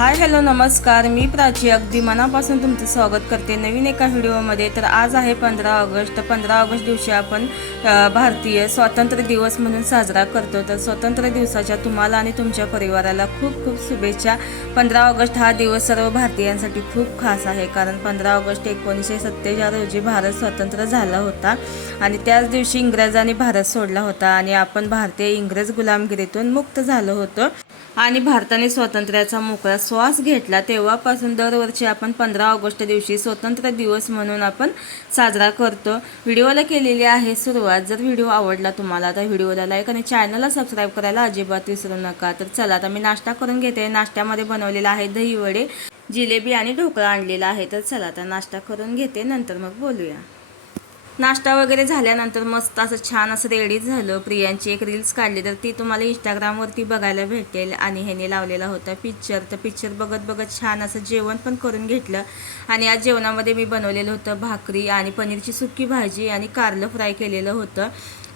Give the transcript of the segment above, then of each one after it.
Hi hello नमस्कार. मी प्राची. अगदी मनापासून तुमचं स्वागत करते नवीन एका व्हिडिओमध्ये. तर आज आहे पंधरा ऑगस्ट. पंधरा ऑगस्ट दिवशी आपण भारतीय स्वातंत्र्य दिवस म्हणून साजरा करतो. तर स्वातंत्र्य दिवसाच्या तुम्हाला आणि तुमच्या परिवाराला खूप खूप शुभेच्छा. पंधरा ऑगस्ट हा दिवस सर्व भारतीयांसाठी खूप खास आहे. कारण पंधरा ऑगस्ट एकोणीसशे सत्तेचाळ रोजी भारत स्वतंत्र झाला होता. आणि त्याच दिवशी इंग्रजांनी भारत सोडला होता. आणि आपण भारतीय इंग्रज गुलामगिरीतून मुक्त झालो होतो. आणि भारताने स्वातंत्र्याचा मोकळा श्वास घेतला. तेव्हापासून दरवर्षी आपण पंधरा ऑगस्ट दिवशी स्वतंत्र दिवस म्हणून आपण साजरा करतो. व्हिडिओला केलेली आहे सुरुवात. जर व्हिडिओ आवडला तुम्हाला तर व्हिडिओला लाईक आणि चॅनलला सबस्क्राईब करायला अजिबात विसरू नका. तर चला आता मी नाश्ता करून घेते. नाश्त्यामध्ये बनवलेला आहे दहीवडे जिलेबी आणि ढोकळा आणलेला आहे. तर चला आता नाश्ता करून घेते. नंतर मग बोलूया. नाश्ता वगैरे झाल्यानंतर मस्त असं छान असं रेडी झालं. प्रियांची एक रील्स काढली तर ती तुम्हाला इंस्टाग्रामवरती बघायला भेटेल. आणि ह्याने लावलेला होता पिक्चर तर पिक्चर बघत बघत छान असं जेवण पण करून घेतलं. आणि आज जेवणामध्ये मी बनवलेलं होतं भाकरी आणि पनीरची सुकी भाजी आणि कारलं फ्राय केलेलं होतं.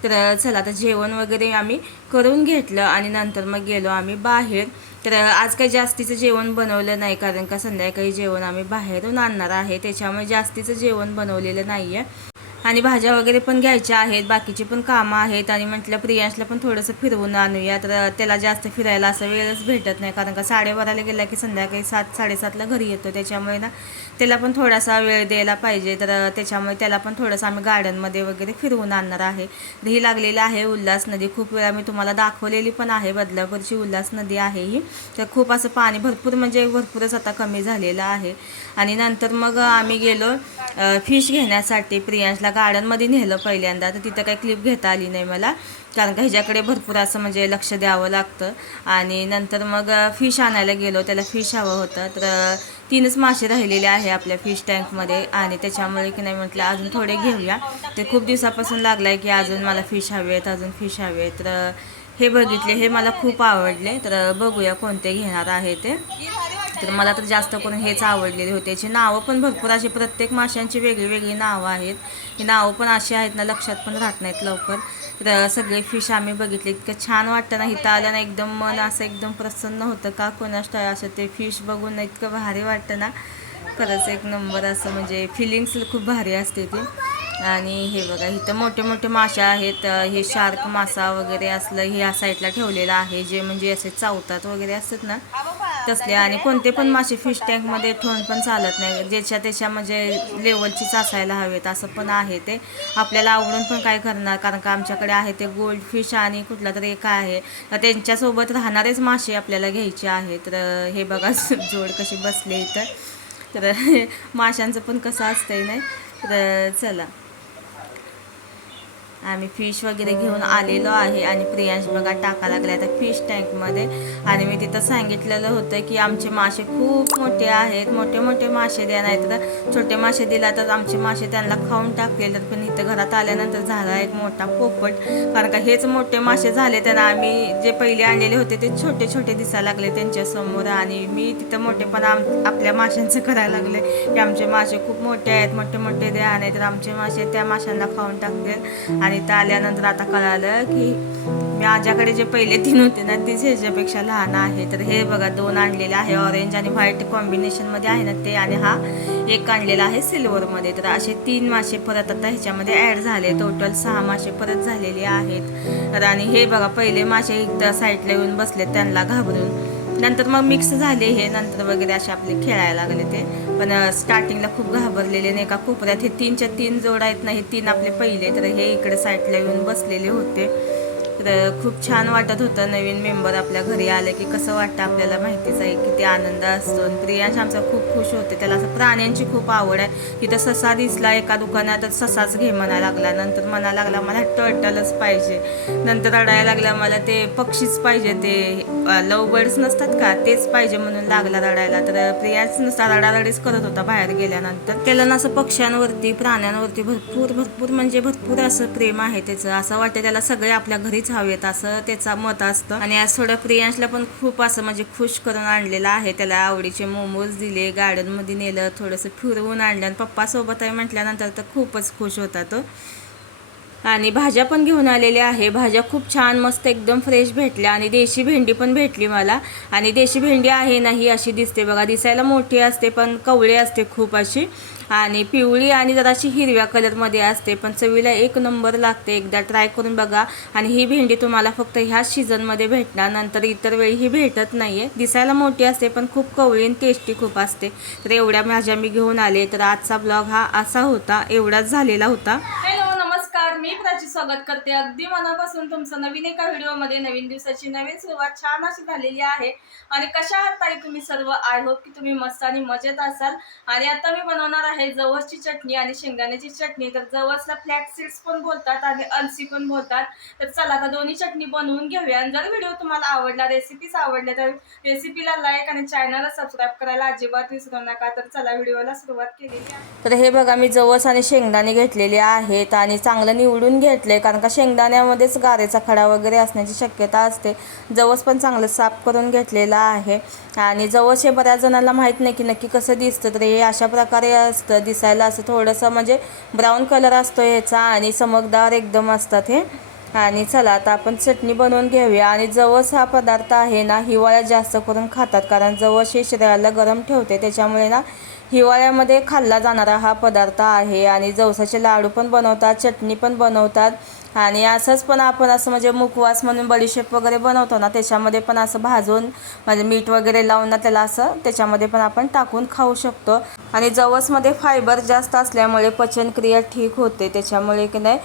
तर चला आता जेवण वगैरे आम्ही करून घेतलं आणि नंतर मग गेलो आम्ही बाहेर. तर आज काही जास्तीचं जेवण बनवलं नाही कारण का संध्याकाळी जेवण आम्ही बाहेरून आणणार आहे. त्याच्यामुळे जास्तीचं जेवण बनवलेलं नाही आहे आणि भाज्या वगैरे पण घ्यायच्या आहेत बाकीची पण कामं आहेत. आणि म्हटलं प्रियांशला पण थोडंसं फिरवून आणूया. तर त्याला जास्त फिरायला असं वेळच भेटत नाही. कारण का साडेबाराला गेला की संध्याकाळी सात साडेसातला घरी येतो. त्याच्यामुळे ना त्याला पण थोडासा वेळ द्यायला पाहिजे. तर त्याच्यामुळे त्याला पण थोडंसं आम्ही गार्डनमध्ये वगैरे फिरवून आणणार आहे. तर ही लागलेली आहे उल्हास नदी. खूप वेळा मी तुम्हाला दाखवलेली पण आहे. बदलापूरची उल्हास नदी आहे ही. तर खूप असं पाणी भरपूर म्हणजे भरपूरच आता कमी झालेलं आहे. आणि नंतर मग आम्ही गेलो फिश घेण्यासाठी प्रियांशला गार्डनमध्ये नेलं पहिल्यांदा. तर तिथं काही क्लिप घेता आली नाही मला. कारण का ह्याच्याकडे भरपूर असं म्हणजे लक्ष द्यावं लागतं. आणि नंतर मग फिश आणायला गेलो. त्याला फिश हवं होतं. तर तीनच मासे राहिलेले आहे आपल्या फिश टँकमध्ये. आणि त्याच्यामुळे की नाही म्हटलं अजून थोडे घेऊया. ते खूप दिवसापासून लागलं आहे की अजून मला फिश हवेत अजून फिश हवे तर हे बघितले हे मला खूप आवडले. तर बघूया कोणते घेणार आहे ते. तर मला तर जास्त करून हेच आवडलेले होते. याची नावं पण भरपूर अशी प्रत्येक माशांची वेगळी वेगळी नावं आहेत. ही नावं पण अशी आहेत ना लक्षात पण राहत नाहीत लवकर. तर सगळे फिश आम्ही बघितले. इतकं छान वाटतं ना इथं आल्यानं एकदम मन असं एकदम प्रसन्न होतं का कोणाष्ट असं ते फिश बघून इतकं भारी वाटतं ना. खरंच एक नंबर असं म्हणजे फिलिंग्स खूप भारी असते ते. आणि हे बघा इथं मोठे मोठे मासे आहेत. हे शार्क मासा वगैरे असलं हे या साईडला ठेवलेलं आहे. जे म्हणजे असे चावतात वगैरे असतात ना तसले आणि कोणते पण मासे फिश टँकमध्ये ठेवून पण चालत नाही. ज्याच्या त्याच्या म्हणजे लेवलचीच असायला हवेत असं पण आहे ते. आपल्याला आवडून पण काय करणार? कारण का आमच्याकडे आहे ते गोल्ड फिश आणि कुठला तरी एक आहे. तर त्यांच्यासोबत राहणारेच मासे आपल्याला घ्यायचे आहेत. तर हे बघा जोड कशी बसले इथं. तर माशांचं पण कसं असतंय नाही? तर चला. आम्ही फिश वगैरे घेऊन आलेलो आहे आणि प्रियांश बघा टाका लागला आता फिश टँकमध्ये आणि मी तिथं सांगितलेलं होतं की आमचे मासे खूप मोठे आहेत. मोठे मोठे मासे द्या नाही तर छोटे मासे दिला तर आमचे मासे त्यांना खाऊन टाकले. तर पण इथं घरात आल्यानंतर झाला एक मोठा पोपट. कारण का हेच मोठे मासे झाले तर आम्ही जे पहिले आणलेले होते ते छोटे छोटे दिसायला लागले त्यांच्यासमोर. आणि मी तिथं मोठेपणा आम आपल्या माशांचं करायला लागले की आमचे मासे खूप मोठे आहेत. मोठे मोठे द्या नाही तर आमचे मासे त्या माशांना खाऊन टाकतील. आणि इथं आल्यानंतर आता कळालं की माझ्याकडे जे पहिले तीन होते ना तेच ह्याच्यापेक्षा लहान आहे. तर हे बघा दोन आणलेले आहे ऑरेंज आणि व्हाईट कॉम्बिनेशनमध्ये आहे ना ते आणि हा एक आणलेला आहे सिल्वरमध्ये तर असे तीन मासे परत आता ह्याच्यामध्ये ॲड झाले टोटल सहा मासे परत झालेले आहेत. तर आणि हे बघा पहिले मासे एकदा साईडला येऊन बसले त्यांना घाबरून. नंतर मग मिक्स झाले हे नंतर वगैरे असे आपले खेळायला लागले ते. पण स्टार्टिंगला खूप घाबरलेले नाही का? कोपऱ्यात हे तीनच्या तीन जोड आहेत ना हे तीन आपले पहिले. तर हे इकडे साईडला येऊन बसलेले होते. तर खूप छान वाटत होतं नवीन मेंबर आपल्या घरी आले की कसं वाटतं आपल्याला माहितीच आहे किती आनंद असतो. आणि प्रियांश आमचा खूप खुश होते. त्याला असं प्राण्यांची खूप आवड आहे. तिथं ससा दिसला एका दुकानात ससाच घे म्हणायला लागला. नंतर म्हणा लागला मला टर्टलच पाहिजे. नंतर रडायला लागला मला ते पक्षीच पाहिजे ते लव बर्ड्स नसतात का? तेच पाहिजे म्हणून लागला रडायला. तर प्रियाच नुसता रडारडीच करत होता बाहेर गेल्यानंतर. त्याला ना असं पक्ष्यांवरती प्राण्यांवरती भरपूर भरपूर म्हणजे भरपूर असं प्रेम आहे त्याचं. असं वाटतं त्याला सगळे आपल्या घरीच हवेत असं त्याचा मत असतं. आणि आज थोडं प्रियांशला पण खूप असं म्हणजे खुश करून आणलेलं आहे. त्याला आवडीचे मोमोज दिले गार्डनमध्ये नेलं थोडंसं फिरवून आणलं. आणि पप्पासोबत आहे म्हटल्यानंतर तर खूपच खुश होता तो. आणि भाज्या पण घेऊन आलेल्या आहे. भाज्या खूप छान मस्त एकदम फ्रेश भेटल्या आणि देशी भेंडी पण भेटली मला. आणि देशी भेंडी आहे नाही अशी दिसते बघा. दिसायला मोठी असते पण कवळी असते खूप अशी. आणि पिवळी आणि जराशी हिरव्या कलरमध्ये असते. पण चवीला एक नंबर लागते. एकदा ट्राय करून बघा. आणि ही भेंडी तुम्हाला फक्त ह्याच सीझनमध्ये भेटणार. नंतर इतर वेळी ही भेटत नाही आहे दिसायला मोठी असते पण खूप कवळी आणि टेस्टी खूप असते. तर एवढ्या भाज्या मी घेऊन आले. तर आजचा ब्लॉग हा असा होता. एवढाच झालेला होता. हॅलो नमस्कार. मी प्राची स्वागत करते. अगदी मनापासून तुमचं नवीन एका व्हिडिओमध्ये नवीन दिवसाची नवीन सुरुवात छान अशी झालेली आहे. आणि कशा आहात ताई तुम्ही सर्व? आय होप की तुम्ही मस्त आणि मजेत असाल. आणि आता मी बनवणार आहे जवसची चटणी आणि शेंगदाण्याची चटणी. तर जवसला फ्लॅट सीड्स पण बोलतात आणि अलसी पण बोलतात. तर चला आता दोन्ही चटणी बनवून घेऊया. आणि जर व्हिडिओ तुम्हाला आवडला रेसिपीज आवडल्या तर रेसिपीला लाईक आणि चॅनलला सबस्क्राईब करायला अजिबात विसरू नका. तर चला व्हिडिओला सुरुवात केलेली आहे. तर हे बघा मी जवस आणि शेंगदाणे घेतलेले आहेत आणि चांगलं निवडून घेतले कारण का शेंगदाण्यामध्येच गारेचा खडा वगैरे असण्याची शक्यता असते. जवस पण चांगलं साफ करून घेतलेला आहे. आणि जवस हे बऱ्याच जणांना माहीत नाही की नक्की कसं दिसतं. तर हे अशा प्रकारे असतं दिसायला असं थोडंसं म्हणजे ब्राऊन कलर असतो ह्याचा आणि चमकदार एकदम असतात हे. आणि चला आता आपण चटणी बनवून घेऊया. आणि जवस हा पदार्थ आहे ना हिवाळ्यात जास्त करून खातात. कारण जवस हे शरीराला गरम ठेवते. त्याच्यामुळे ना हिवाळ्यामध्ये खाल्ला जाणारा हा पदार्थ आहे आणि जवसाचे लाडू पण बनवतात चटणी पण बनवतात. आणि असंच पण आपण असं म्हणजे मुखवास म्हणून बडीशेप वगैरे बनवतो ना त्याच्यामध्ये पण असं भाजून म्हणजे मीठ वगैरे लावून ना त्याला असं त्याच्यामध्ये पण आपण टाकून खाऊ शकतो. आणि जवसमध्ये फायबर जास्त असल्यामुळे पचनक्रिया ठीक होते. त्याच्यामुळे की नाही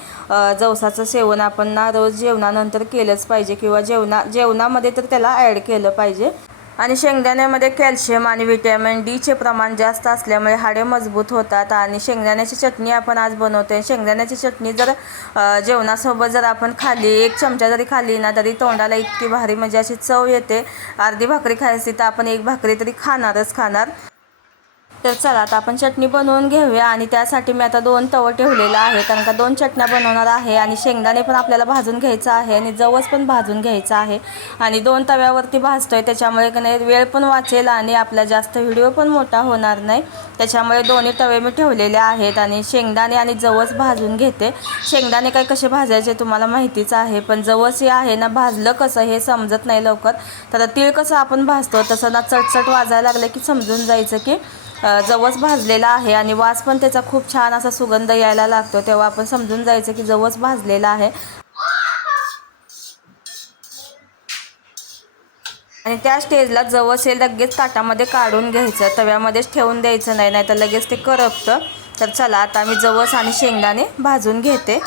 जवसाचं सेवन आपण ना रोज जेवणानंतर केलंच पाहिजे किंवा जेवणा जेवणामध्ये तर त्याला ॲड केलं पाहिजे. आणि शेंगदाण्यामध्ये कॅल्शियम आणि विटॅमिन डीचे प्रमाण जास्त असल्यामुळे हाडे मजबूत होतात आणि शेंगदाण्याची चटणी आपण आज बनवतोय. शेंगदाण्याची चटणी जर जेवणासोबत जर आपण खाल्ली एक चमचा जरी खाल्ली ना तरी तोंडाला इतकी भारी म्हणजे अशी चव येते. अर्धी भाकरी खायची तर आपण एक भाकरी तरी खाणारच खाणार. तर चला आता आपण चटणी बनवून घेऊया आणि त्यासाठी मी आता दोन तवं ठेवलेलं आहे. कारण का दोन चटण्या बनवणार आहे आणि शेंगदाणे पण आपल्याला भाजून घ्यायचं आहे आणि जवस पण भाजून घ्यायचं आहे. आणि दोन तव्यावरती भाजतो आहे त्याच्यामुळे की नाही वेळ पण वाचेल आणि आपला जास्त व्हिडिओ पण मोठा होणार नाही. त्याच्यामुळे दोन्ही तवे मी ठेवलेले आहेत आणि शेंगदाणे आणि जवस भाजून घेते. शेंगदाणे काय कसे भाजायचे तुम्हाला माहितीच आहे पण जवस हे आहे ना भाजलं कसं हे समजत नाही लवकर. तर तीळ कसं आपण भाजतो तसं ना चटचट वाजायला लागलं की समजून जायचं की जवस भाजलेला आहे आणि वास पण त्याचा खूप छान असा सुगंध यायला लागतो. तेव्हा आपण समजून जायचं की जवस भाजलेला आहे. आणि त्या स्टेजला जवस हे लगेच ताटामध्ये काढून घ्यायचं. तव्यामध्येच ठेवून द्यायचं नाही नाही तर लगेच ते करपतं. तर चला आता मी जवस आणि शेंगदाणे भाजून घेते.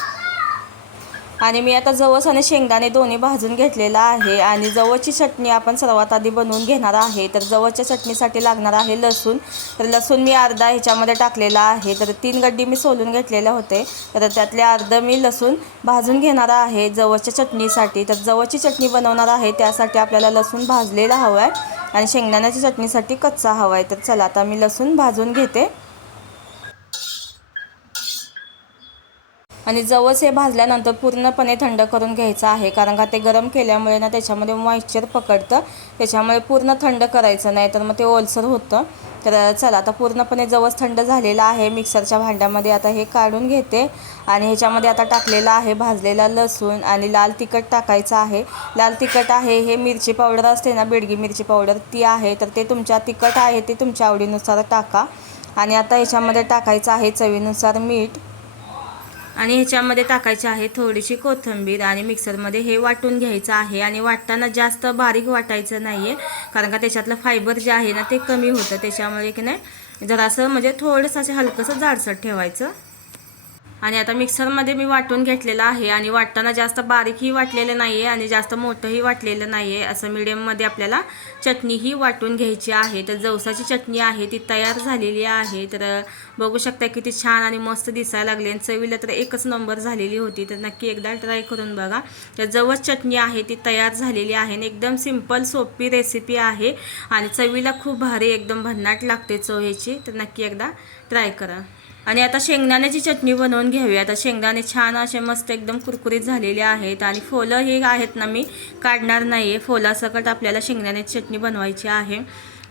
आणि मी आता जवस आणि शेंगदाणे दोन्ही भाजून घेतलेला आहे. आणि जवसची चटणी आपण सर्वात आधी बनवून घेणार आहे. तर जवसच्या चटणीसाठी लागणार आहे लसूण. तर लसूण मी अर्धा ह्याच्यामध्ये टाकलेला आहे. तर तीन गड्डी मी सोलून घेतलेले होते. तर त्यातले अर्ध मी लसूण भाजून घेणार आहे जवसच्या चटणीसाठी. तर जवसची चटणी बनवणार आहे त्यासाठी आपल्याला लसूण भाजलेला हवा आहे आणि शेंगदाण्याच्या चटणीसाठी कच्चा हवा आहे तर चला आता मी लसूण भाजून घेते. आणि जवस हे भाजल्यानंतर पूर्णपणे थंड करून घ्यायचं आहे. कारण का ते गरम केल्यामुळे ना त्याच्यामध्ये मॉइश्चर पकडतं. त्याच्यामुळे पूर्ण थंड करायचं नाही तर मग ते ओलसर होतं. तर चला आता पूर्णपणे जवस थंड झालेला आहे. मिक्सरच्या भांड्यामध्ये आता हे काढून घेते. आणि ह्याच्यामध्ये आता टाकलेलं आहे भाजलेला लसूण आणि लाल तिखट टाकायचं आहे. लाल तिखट आहे हे मिरची पावडर असते ना बेडगी मिरची पावडर ती आहे. तर ते तुमच्या तिखट आहे ते तुमच्या आवडीनुसार टाका. आणि आता ह्याच्यामध्ये टाकायचं आहे चवीनुसार मीठ. आणि ह्याच्यामध्ये टाकायची आहे थोडीशी कोथिंबीर आणि मिक्सरमध्ये हे वाटून घ्यायचं आहे. आणि वाटताना जास्त बारीक वाटायचं नाही आहे कारण का त्याच्यातलं फायबर जे आहे ना ते कमी होतं. त्याच्यामुळे की नाही जरासं म्हणजे थोडंसं असं हलकंसं जाडसर ठेवायचं. आणि आता मिक्सरमध्ये मी वाटून घेतलेलं आहे आणि वाटताना जास्त बारीकही वाटलेलं नाही आहे आणि जास्त मोठंही वाटलेलं नाही आहे असं मिडियममध्ये आपल्याला चटणीही वाटून घ्यायची आहे. तर जवसाची चटणी आहे ती तयार झालेली आहे. तर बघू शकता किती छान आणि मस्त दिसायला लागली. आणि चवीला तर एकच नंबर झालेली होती. तर नक्की एकदा ट्राय करून बघा. तर जवस चटणी आहे ती तयार झालेली आहे. आणि एकदम सिंपल सोपी रेसिपी आहे. आणि चवीला खूप भारी एकदम भन्नाट लागते चव ह्याची. तर नक्की एकदा ट्राय करा. आणि आता शेंगदाण्याची चटणी बनवून घेऊया आता शेंगदाणे छान असे मस्त एकदम कुरकुरीत झालेले आहेत आणि फोलं हे आहेत ना मी काढणार नाही आहे फोलासकट आपल्याला शेंगदाण्याची चटणी बनवायची आहे.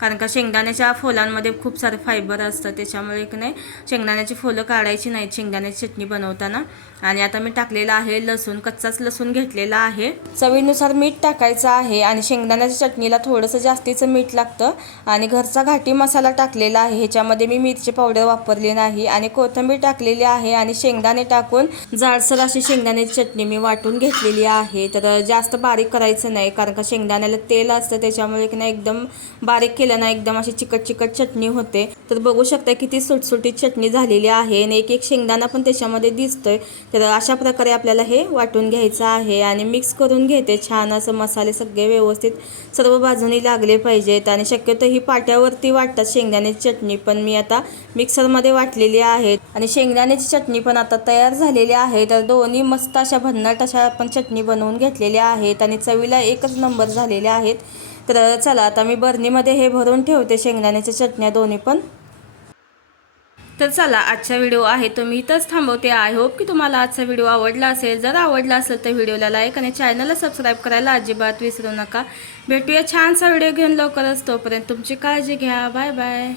कारण का शेंगदाण्याच्या फोलांमध्ये खूप सारे फायबर असतं त्याच्यामुळे की नाही शेंगदाण्याची फुलं काढायची नाहीत शेंगदाण्याची चटणी बनवताना. आणि आता मी टाकलेला आहे लसूण कच्चाच लसूण घेतलेला आहे. चवीनुसार मीठ टाकायचं आहे आणि शेंगदाण्याच्या चटणीला थोडंसं जास्तीचं मीठ लागतं. आणि घरचा घाटी मसाला टाकलेला आहे ह्याच्यामध्ये मी मिरची पावडर वापरली नाही. आणि कोथिंबीर टाकलेली आहे आणि शेंगदाणे टाकून जाडसर अशी शेंगदाण्याची चटणी मी वाटून घेतलेली आहे. तर जास्त बारीक करायचं नाही कारण का शेंगदाण्याला तेल असतं त्याच्यामुळे की नाही एकदम बारीक केलं ना एकदम अशी चिकट चिकट चटणी होते. तर बघू शकता किती सुटसुटीत चटणी झालेली आहे आणि एक एक शेंगदाणा पण त्याच्यामध्ये दिसतोय. तर अशा प्रकारे आपल्याला हे वाटून घ्यायचं आहे आणि मिक्स करून घेते छान असं मसाले सगळे व्यवस्थित सर्व बाजूनी लागले पाहिजेत. आणि शक्यतो ही पाट्यावरती वाटतात शेंगदाण्याची चटणी पण मी आता मिक्सरमध्ये वाटलेली आहे. आणि शेंगदाण्याची चटणी पण आता तयार झालेली आहे. तर दोन्ही मस्त अशा भन्नाट अशा आपण चटणी बनवून घेतलेल्या आहेत आणि चवीला एकच नंबर झालेल्या आहेत. तर चला आता मी बर्नीमध्ये हे भरून ठेवते शेंगदाण्याच्या चटण्या दोन्ही पण. तर चला आजचा व्हिडिओ आहे तो मी इथंच थांबवते. आय होप की तुम्हाला आजचा व्हिडिओ आवडला असेल. जर आवडला असेल तर व्हिडिओला लाईक आणि चॅनलला सबस्क्राईब करायला अजिबात विसरू नका. भेटूया छानसा व्हिडिओ घेऊन लवकरच. तोपर्यंत तुमची काळजी घ्या. Bye bye